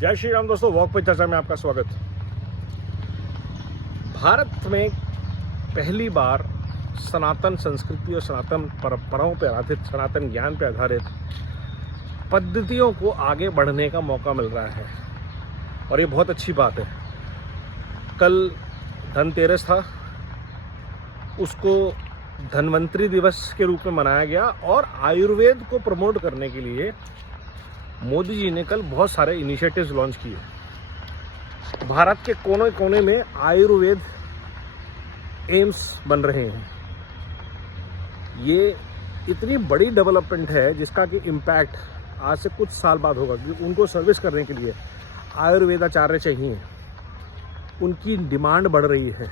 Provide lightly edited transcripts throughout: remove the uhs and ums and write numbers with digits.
जय श्री राम दोस्तों, वॉक पे चर्चा में आपका स्वागत। भारत में पहली बार सनातन संस्कृति और सनातन परंपराओं पर आधारित, सनातन ज्ञान पर आधारित पद्धतियों को आगे बढ़ने का मौका मिल रहा है और ये बहुत अच्छी बात है। कल धनतेरस था, उसको धन्वंतरी दिवस के रूप में मनाया गया और आयुर्वेद को प्रमोट करने के लिए मोदी जी ने कल बहुत सारे इनिशिएटिव्स लॉन्च किए। भारत के कोने कोने में आयुर्वेद एम्स बन रहे हैं। ये इतनी बड़ी डेवलपमेंट है जिसका कि इम्पैक्ट आज से कुछ साल बाद होगा, क्योंकि उनको सर्विस करने के लिए आयुर्वेदाचार्य चाहिए। उनकी डिमांड बढ़ रही है।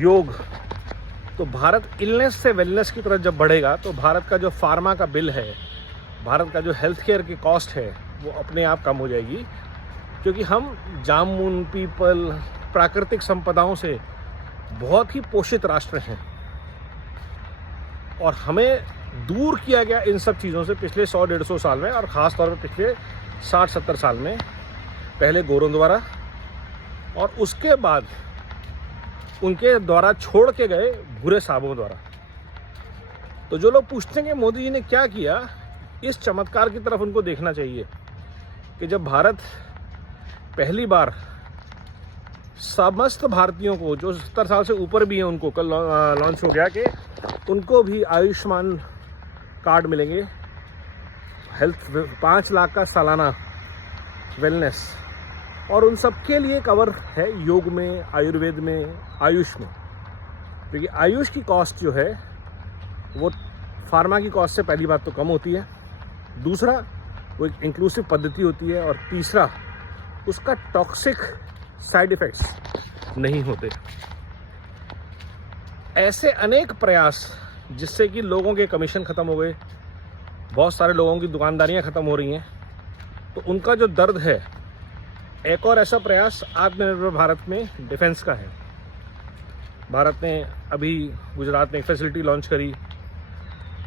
योग, तो भारत इलनेस से वेलनेस की तरफ जब बढ़ेगा तो भारत का जो फार्मा का बिल है, भारत का जो हेल्थ केयर की कॉस्ट है, वो अपने आप कम हो जाएगी, क्योंकि हम जामुन, पीपल, प्राकृतिक संपदाओं से बहुत ही पोषित राष्ट्र हैं और हमें दूर किया गया इन सब चीज़ों से पिछले 100-150 साल में, और ख़ास तौर पर पिछले 60-70 साल में। पहले गोरों द्वारा और उसके बाद उनके द्वारा छोड़ के गए भूरे साहबों द्वारा। तो जो लोग पूछते हैं कि मोदी जी ने क्या किया, इस चमत्कार की तरफ उनको देखना चाहिए कि जब भारत पहली बार समस्त भारतीयों को, जो 70 साल से ऊपर भी हैं, उनको कल लॉन्च हो गया कि उनको भी आयुष्मान कार्ड मिलेंगे, हेल्थ 5 लाख का सालाना वेलनेस, और उन सब के लिए कवर है योग में, आयुर्वेद में, आयुष में। क्योंकि आयुष की कॉस्ट जो है वो फार्मा की कॉस्ट से पहली बात तो कम होती है, दूसरा वो एक इंक्लूसिव पद्धति होती है, और तीसरा उसका टॉक्सिक साइड इफ़ेक्ट्स नहीं होते। ऐसे अनेक प्रयास जिससे कि लोगों के कमीशन ख़त्म हो गए, बहुत सारे लोगों की दुकानदारियां ख़त्म हो रही हैं, तो उनका जो दर्द है। एक और ऐसा प्रयास आत्मनिर्भर भारत में डिफेंस का है। भारत ने अभी गुजरात में एक फैसिलिटी लॉन्च करी।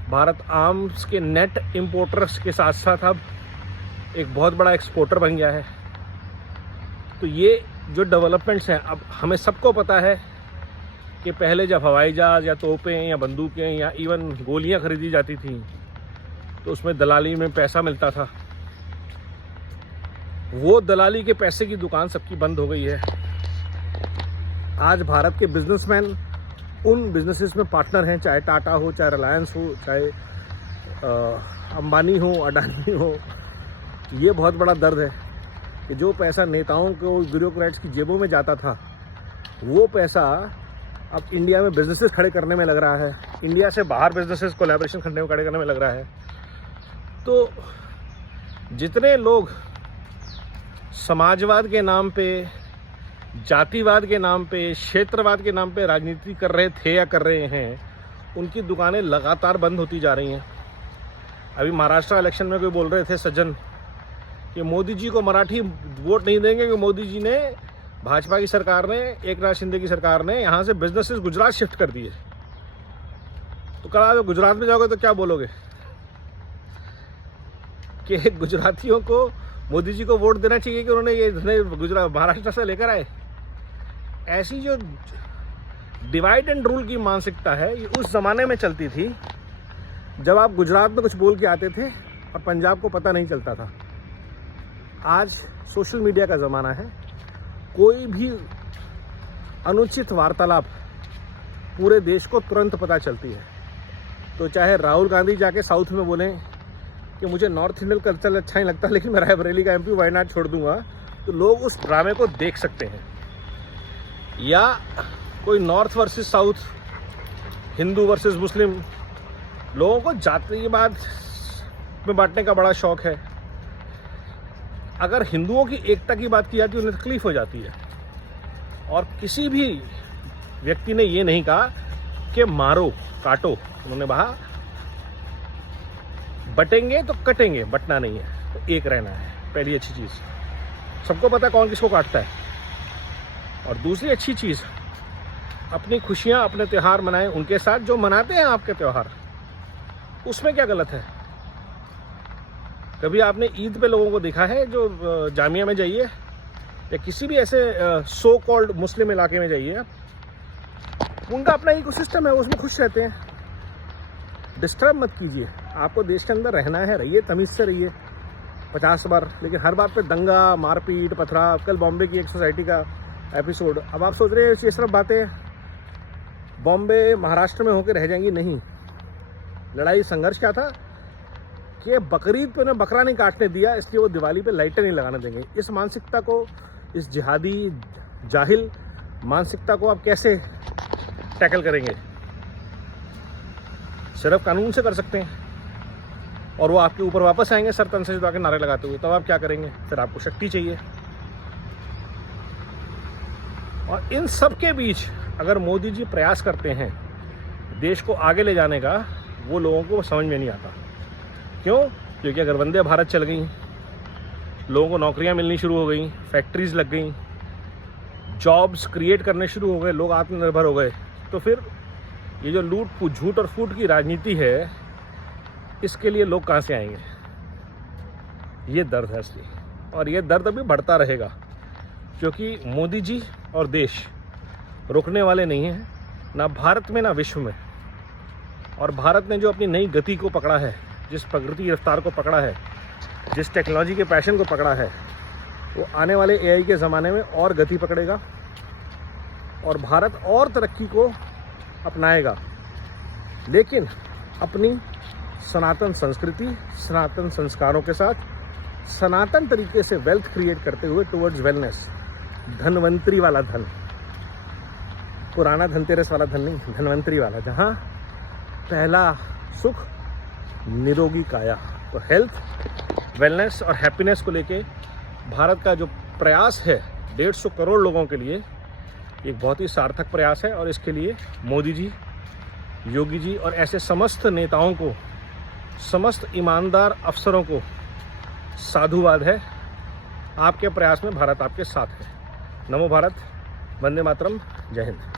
भारत आर्म्स के नेट इंपोर्टर्स के साथ साथ अब एक बहुत बड़ा एक्सपोर्टर बन गया है। तो ये जो डेवलपमेंट्स हैं, अब हमें सबको पता है कि पहले जब हवाई जहाज़ या तोपें या बंदूकें या इवन गोलियां खरीदी जाती थी तो उसमें दलाली में पैसा मिलता था। वो दलाली के पैसे की दुकान सबकी बंद हो गई है। आज भारत के बिजनेसमैन उन बिजनेसेस में पार्टनर हैं, चाहे टाटा हो, चाहे रिलायंस हो, चाहे अंबानी हो, अडानी हो। ये बहुत बड़ा दर्द है कि जो पैसा नेताओं को, ब्यूरोक्रेट्स की जेबों में जाता था, वो पैसा अब इंडिया में बिजनेसेस खड़े करने में लग रहा है, इंडिया से बाहर बिजनेसेस कोलैबोरेशन खड़े करने में लग रहा है। तो जितने लोग समाजवाद के नाम पे, जातिवाद के नाम पे, क्षेत्रवाद के नाम पे राजनीति कर रहे थे या कर रहे हैं, उनकी दुकानें लगातार बंद होती जा रही हैं। अभी महाराष्ट्र इलेक्शन में कोई बोल रहे थे सज्जन कि मोदी जी को मराठी वोट नहीं देंगे, क्योंकि मोदी जी ने, भाजपा की सरकार ने, एकनाथ शिंदे की सरकार ने यहाँ से बिजनेसेस गुजरात शिफ्ट कर दिए। तो कल आप गुजरात में जाओगे तो क्या बोलोगे कि गुजरातियों को मोदी जी को वोट देना चाहिए कि उन्होंने ये गुजरात महाराष्ट्र से लेकर आए। ऐसी जो डिवाइड एंड रूल की मानसिकता है, ये उस ज़माने में चलती थी जब आप गुजरात में कुछ बोल के आते थे और पंजाब को पता नहीं चलता था। आज सोशल मीडिया का ज़माना है। कोई भी अनुचित वार्तालाप पूरे देश को तुरंत पता चलती है। तो चाहे राहुल गांधी जाके साउथ में बोलें कि मुझे नॉर्थ इंडियन कल्चर अच्छा नहीं लगता, लेकिन मैं रायबरेली का एमपी वायनाड छोड़ दूंगा, तो लोग उस ड्रामे को देख सकते हैं। या कोई north versus south, Hindu versus Muslim, लोगों को जातिवाद में बांटने का बड़ा शौक है। अगर हिंदुओं की एकता की बात की जाती है, उन्हें तकलीफ हो जाती है। और किसी भी व्यक्ति ने ये नहीं कहा कि मारो काटो, उन्होंने कहा बटेंगे तो कटेंगे, बटना नहीं है, तो एक रहना है। पहली अच्छी चीज़, सबको पता कौन किसको काटता है। और दूसरी अच्छी चीज़, अपनी खुशियाँ, अपने त्यौहार मनाएं उनके साथ जो मनाते हैं आपके त्यौहार, उसमें क्या गलत है। कभी आपने ईद पे लोगों को देखा है जो जामिया में जाइए या किसी भी ऐसे सो कॉल्ड मुस्लिम इलाके में जाइए, उनका अपना इकोसिस्टम है, उसमें खुश रहते हैं। डिस्टर्ब मत कीजिए। आपको देश के अंदर रहना है, रहिए, तमीज़ से रहिए 50 बार, लेकिन हर बात पे दंगा, मारपीट, पथराव। कल बॉम्बे की एक सोसाइटी का एपिसोड, अब आप सोच रहे हैं ये सिर्फ बातें बॉम्बे महाराष्ट्र में होकर रह जाएंगी, नहीं। लड़ाई संघर्ष क्या था कि बकरीद पे उन्हें बकरा नहीं काटने दिया, इसलिए वो दिवाली पे लाइटें नहीं लगाने देंगे। इस मानसिकता को, इस जिहादी जाहिल मानसिकता को आप कैसे टैकल करेंगे? सिर्फ कानून से कर सकते हैं, और वो आपके ऊपर वापस आएंगे सर तन से जुड़ा के नारे लगाते हुए। तब आप क्या करेंगे? फिर आपको शक्ति चाहिए। और इन सब के बीच अगर मोदी जी प्रयास करते हैं देश को आगे ले जाने का, वो लोगों को समझ में नहीं आता। क्यों? क्योंकि अगर वंदे भारत चल गई, लोगों को नौकरियां मिलनी शुरू हो गई, फैक्ट्रीज लग गई, जॉब्स क्रिएट करने शुरू हो गए, लोग आत्मनिर्भर हो गए, तो फिर ये जो लूट, झूठ और फूट की राजनीति है, इसके लिए लोग कहाँ से आएंगे? ये दर्द है असली, और ये दर्द अभी बढ़ता रहेगा, क्योंकि मोदी जी और देश रुकने वाले नहीं हैं, ना भारत में ना विश्व में। और भारत ने जो अपनी नई गति को पकड़ा है, जिस प्रगति की रफ्तार को पकड़ा है, जिस टेक्नोलॉजी के पैशन को पकड़ा है, वो आने वाले एआई के ज़माने में और गति पकड़ेगा और भारत और तरक्की को अपनाएगा, लेकिन अपनी सनातन संस्कृति, सनातन संस्कारों के साथ, सनातन तरीके से वेल्थ क्रिएट करते हुए टुवर्ड्स वेलनेस। धनवंतरी वाला धन, पुराना धनतेरस वाला धन नहीं, धनवंतरी वाला, जहाँ पहला सुख निरोगी काया। तो हेल्थ, वेलनेस और हैप्पीनेस को लेके भारत का जो प्रयास है 150 करोड़ लोगों के लिए, एक बहुत ही सार्थक प्रयास है। और इसके लिए मोदी जी, योगी जी और ऐसे समस्त नेताओं को, समस्त ईमानदार अफसरों को साधुवाद है। आपके प्रयास में भारत आपके साथ है। नमो भारत, वंदे मातरम, जय हिंद।